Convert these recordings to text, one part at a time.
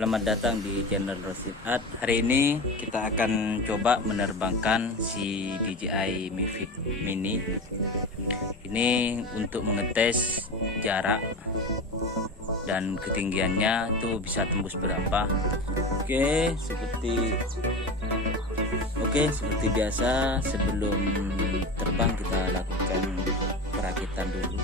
Selamat datang di channel Rosid Art. Hari ini kita akan coba menerbangkan si DJI Mavic Mini. Ini untuk mengetes jarak dan ketinggiannya tuh bisa tembus berapa. Seperti biasa, sebelum terbang kita lakukan perakitan dulu.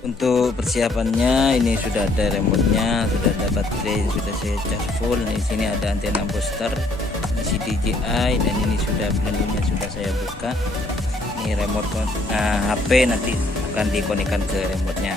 Untuk persiapannya, ini sudah ada remote-nya, sudah ada baterai, sudah saya cas full. Nah, di sini ada antena booster, isi DJI, dan ini sudah pelindungnya sudah saya buka. Ini remote HP nanti akan dikonekkan ke remote-nya.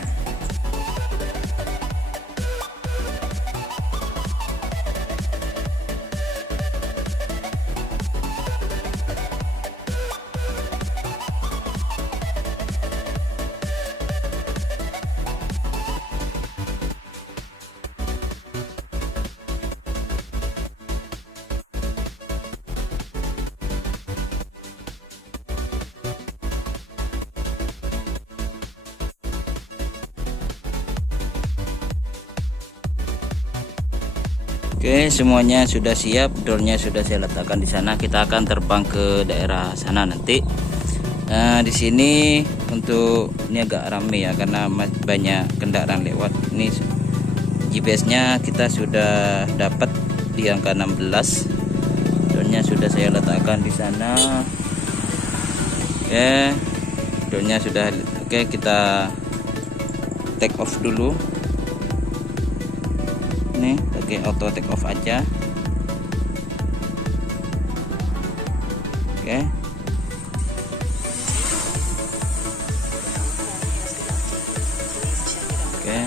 Oke, semuanya sudah siap, drone-nya sudah saya letakkan di sana. Kita akan terbang ke daerah sana nanti. Nah, di sini untuk ini agak rame ya karena banyak kendaraan lewat. Ini GPS-nya kita sudah dapat di angka 16. Drone-nya sudah saya letakkan di sana. Oke, drone-nya sudah oke, kita take off dulu. Nih, pakai auto take off aja. Oke. Oke.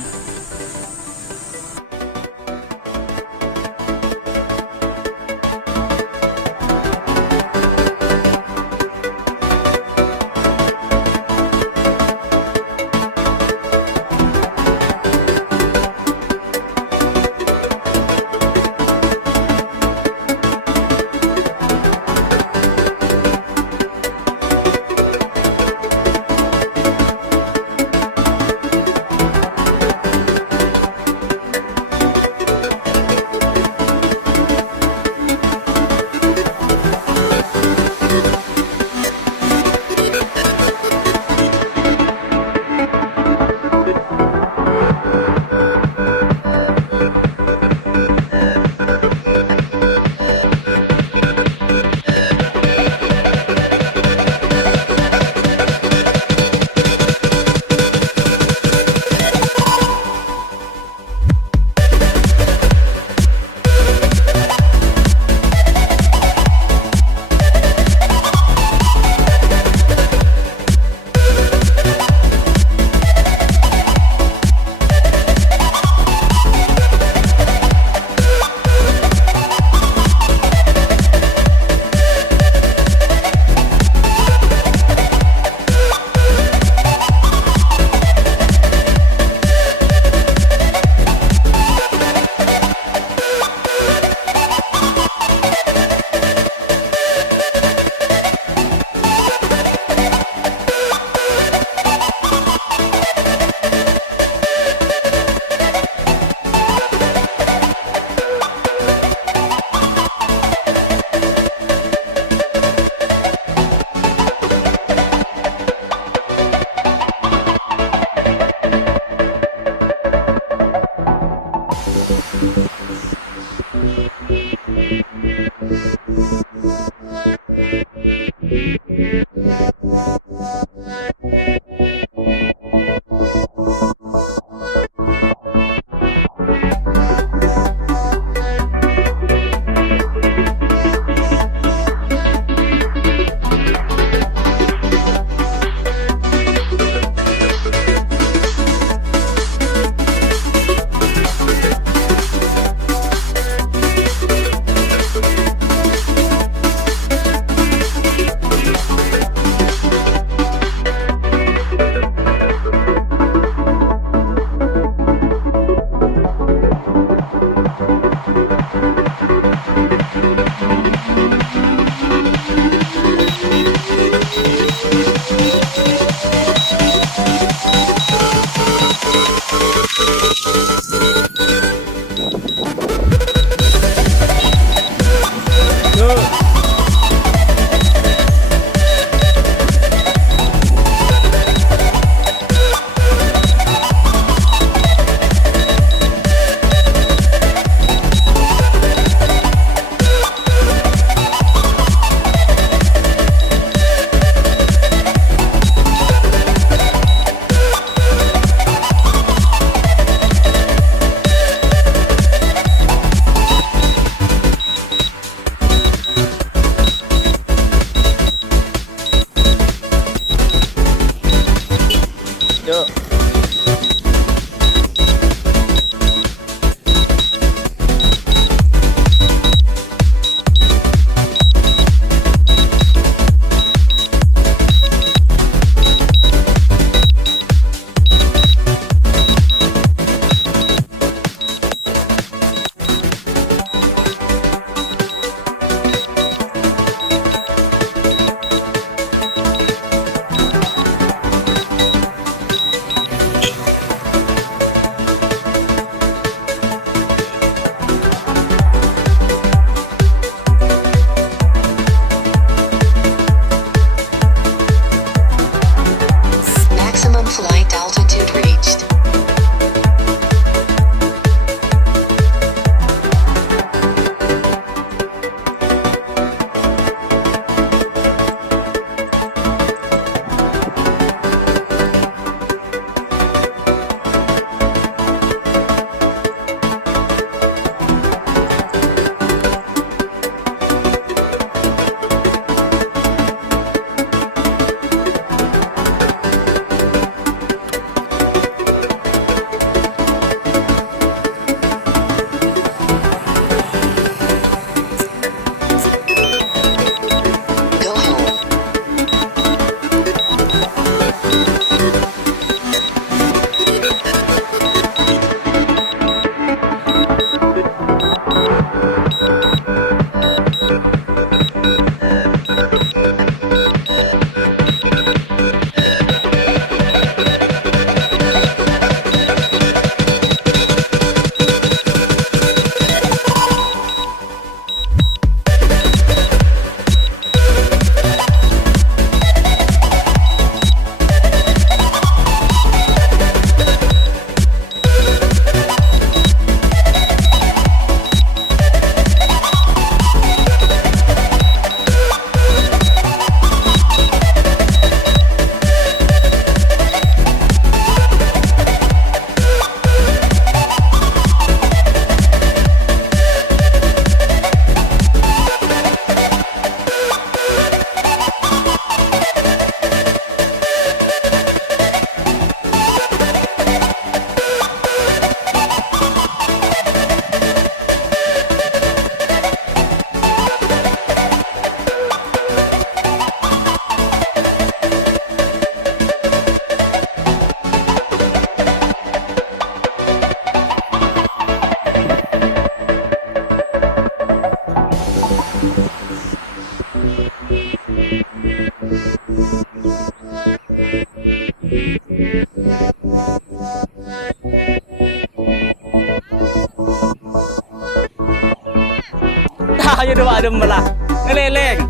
Ayo dua adem belah. Ngeleleng.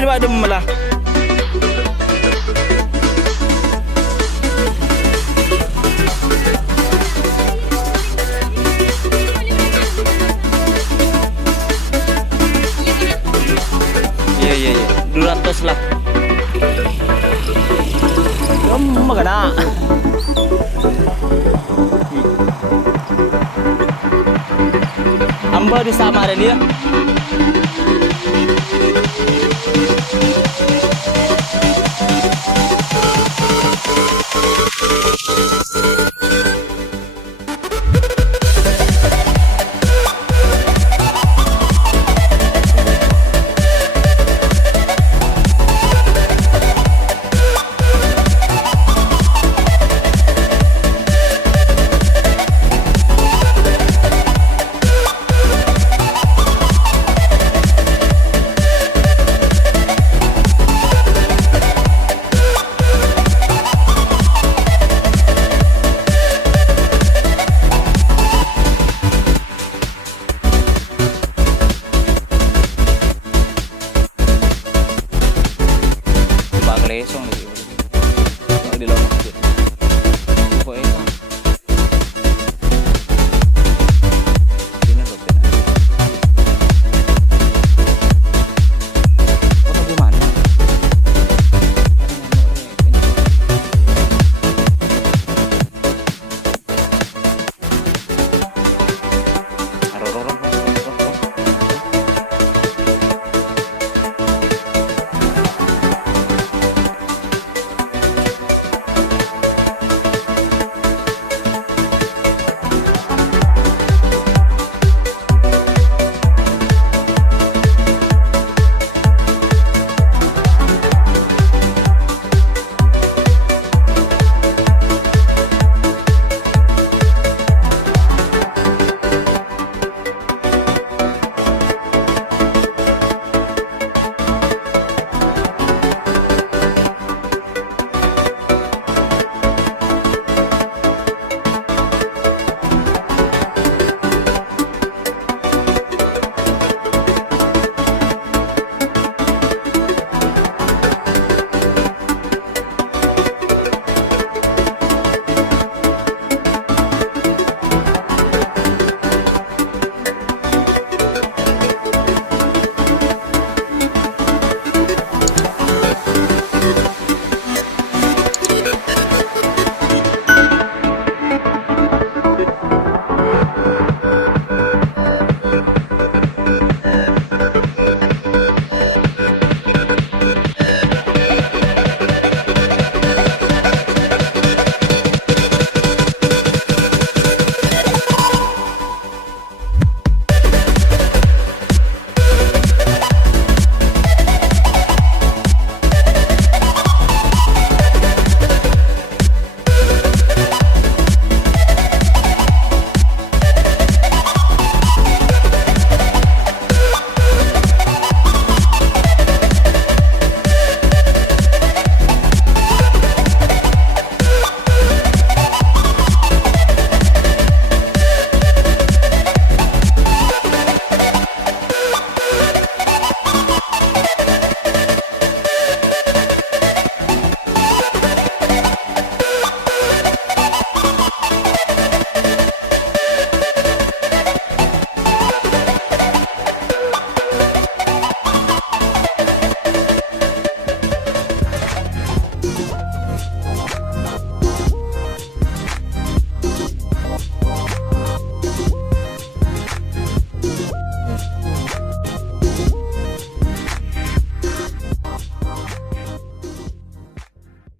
Dua adem belah. Iya. 200 lah. Kamu kena. Amba di sama ada dia.